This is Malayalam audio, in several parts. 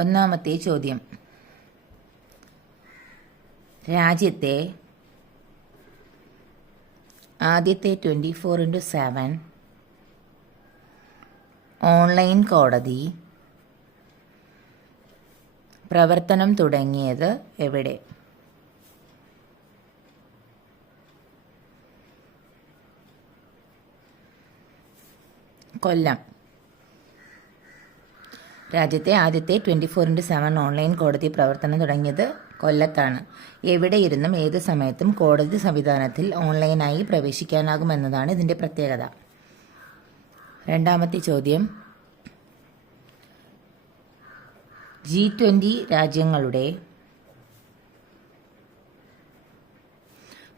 ഒന്നാമത്തെ ചോദ്യം. രാജ്യത്തെ ആദ്യത്തെ 24x7 ഓൺലൈൻ കോടതി പ്രവർത്തനം തുടങ്ങിയത് എവിടെ? കൊല്ലം. രാജ്യത്തെ ആദ്യത്തെ 24x7 ഓൺലൈൻ കോടതി പ്രവർത്തനം തുടങ്ങിയത് കൊല്ലത്താണ്. എവിടെയിരുന്നും ഏത് സമയത്തും കോടതി സംവിധാനത്തിൽ ഓൺലൈനായി പ്രവേശിക്കാനാകുമെന്നതാണ് ഇതിൻ്റെ പ്രത്യേകത. രണ്ടാമത്തെ ചോദ്യം. G20 രാജ്യങ്ങളുടെ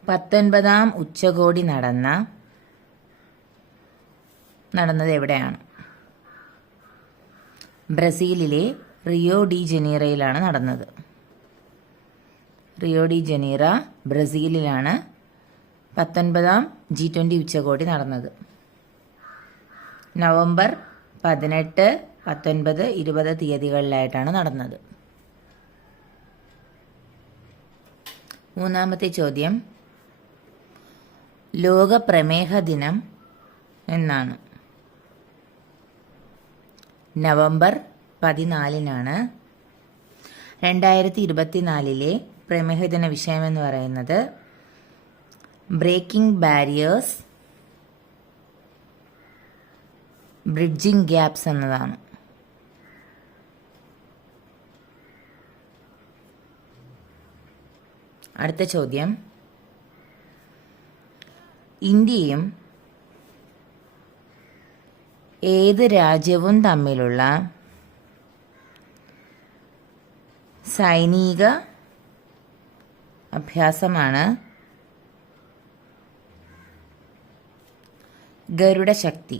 19ാം ഉച്ചകോടി നടന്നത് എവിടെയാണ്? ബ്രസീലിലെ റിയോ ഡി ജനീറോയിലാണ് നടന്നത്. റിയോ ഡി ജനീറ ബ്രസീലിലാണ് 19ാം G20 ഉച്ചകോടി നടന്നത്. നവംബർ 18, 19, 20 തീയതികളിലായിട്ടാണ് നടന്നത്. മൂന്നാമത്തെ ചോദ്യം. ലോക പ്രമേഹ ദിനം എന്നാണ്? നവംബർ 14-നാണ്. 2024 പ്രമേഹ ദിന വിഷയം എന്ന് പറയുന്നത് ബ്രേക്കിംഗ് ബാരിയേഴ്സ്, ബ്രിഡ്ജിംഗ് ഗ്യാപ്സ് എന്നതാണ്. അടുത്ത ചോദ്യം. ഇന്ത്യയും ഏത് രാജ്യവും തമ്മിലുള്ള സൈനിക അഭ്യാസമാണ് ഗരുഡശക്തി?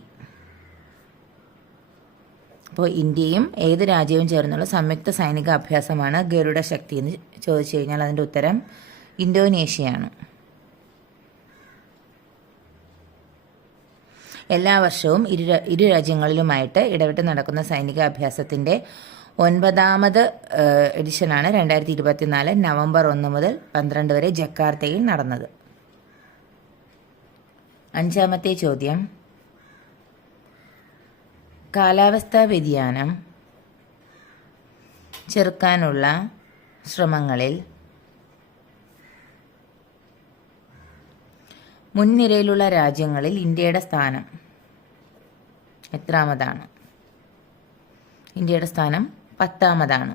അപ്പോൾ ഇന്ത്യയും ഏത് രാജ്യവും ചേർന്നുള്ള സംയുക്ത സൈനിക അഭ്യാസമാണ് ഗരുഡശക്തി എന്ന് ചോദിച്ചു കഴിഞ്ഞാൽ അതിൻ്റെ ഉത്തരം ഇന്തോനേഷ്യയാണ്. എല്ലാ വർഷവും ഇരു രാജ്യങ്ങളിലുമായിട്ട് ഇടവിട്ട് നടക്കുന്ന സൈനിക അഭ്യാസത്തിൻ്റെ 9ാമത് എഡിഷനാണ് 2024 നവംബർ 1 മുതൽ 12 വരെ ജക്കാർത്തയിൽ നടന്നത്. അഞ്ചാമത്തെ ചോദ്യം. കാലാവസ്ഥാ വ്യതിയാനം ചെറുക്കാനുള്ള ശ്രമങ്ങളിൽ മുൻനിരയിലുള്ള രാജ്യങ്ങളിൽ ഇന്ത്യയുടെ സ്ഥാനം എത്രാമതാണ്? ഇന്ത്യയുടെ സ്ഥാനം 10ാമതാണ്.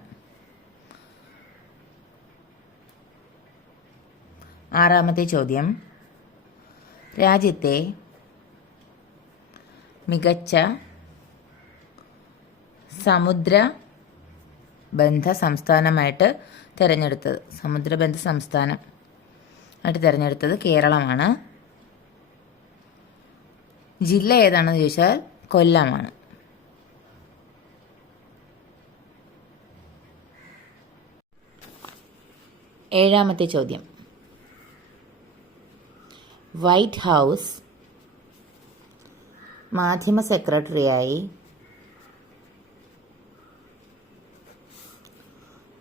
ആറാമത്തെ ചോദ്യം. രാജ്യത്തെ മികച്ച സമുദ്രബന്ധ സംസ്ഥാനമായിട്ട് തിരഞ്ഞെടുത്തത് കേരളമാണ്. ജില്ല ഏതാണെന്ന് ചോദിച്ചാൽ കൊല്ലമാണ്. ഏഴാമത്തെ ചോദ്യം. വൈറ്റ് ഹൗസ് മാധ്യമ സെക്രട്ടറിയായി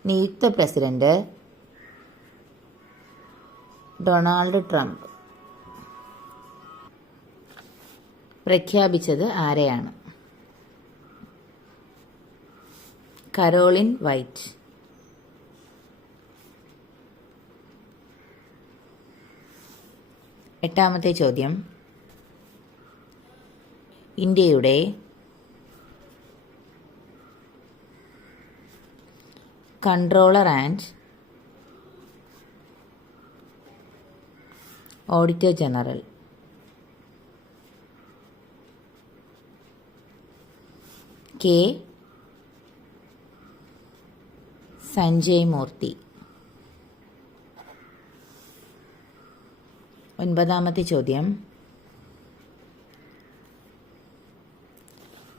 നിയുക്ത പ്രസിഡന്റ് ഡൊണാൾഡ് ട്രംപ് പ്രഖ്യാപിച്ചത് ആരെയാണ്? Karoline White. എട്ടാമത്തെ ചോദ്യം. ഇന്ത്യയുടെ controller and auditor general K. Sanjay Murthy. ഒൻപതാമത്തെ ചോദ്യം.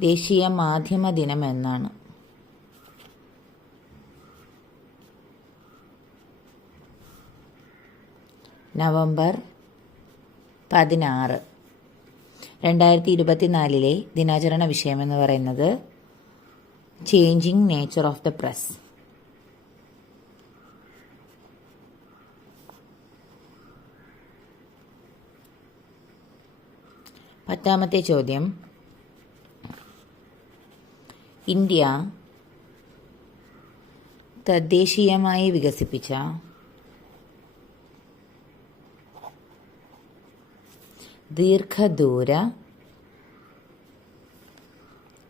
ദേശീയ മാധ്യമ ദിനം എന്നാണ്? നവംബർ 16. 2024 ദിനാചരണ വിഷയം എന്ന് പറയുന്നത് changing nature of the press. പത്താമത്തെ ചോദ്യം, ഇന്ത്യ തദ്ദേശീയമായി വികസിപ്പിച്ച ദീർഘദൂര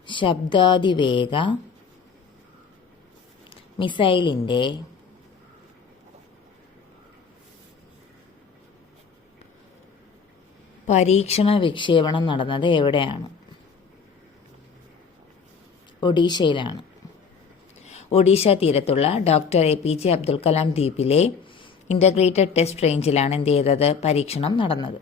ശബ്ദാതിവേഗ മിസൈലിൻ്റെ പരീക്ഷണ വിക്ഷേപണം നടന്നത് എവിടെയാണ്? ഒഡീഷയിലാണ്. ഒഡീഷ തീരത്തുള്ള ഡോക്ടർ APJ അബ്ദുൽ കലാം ദ്വീപിലെ ഇൻ്റഗ്രേറ്റഡ് ടെസ്റ്റ് റേഞ്ചിലാണ് എന്ത് ചെയ്തത്? പരീക്ഷണം നടന്നത്.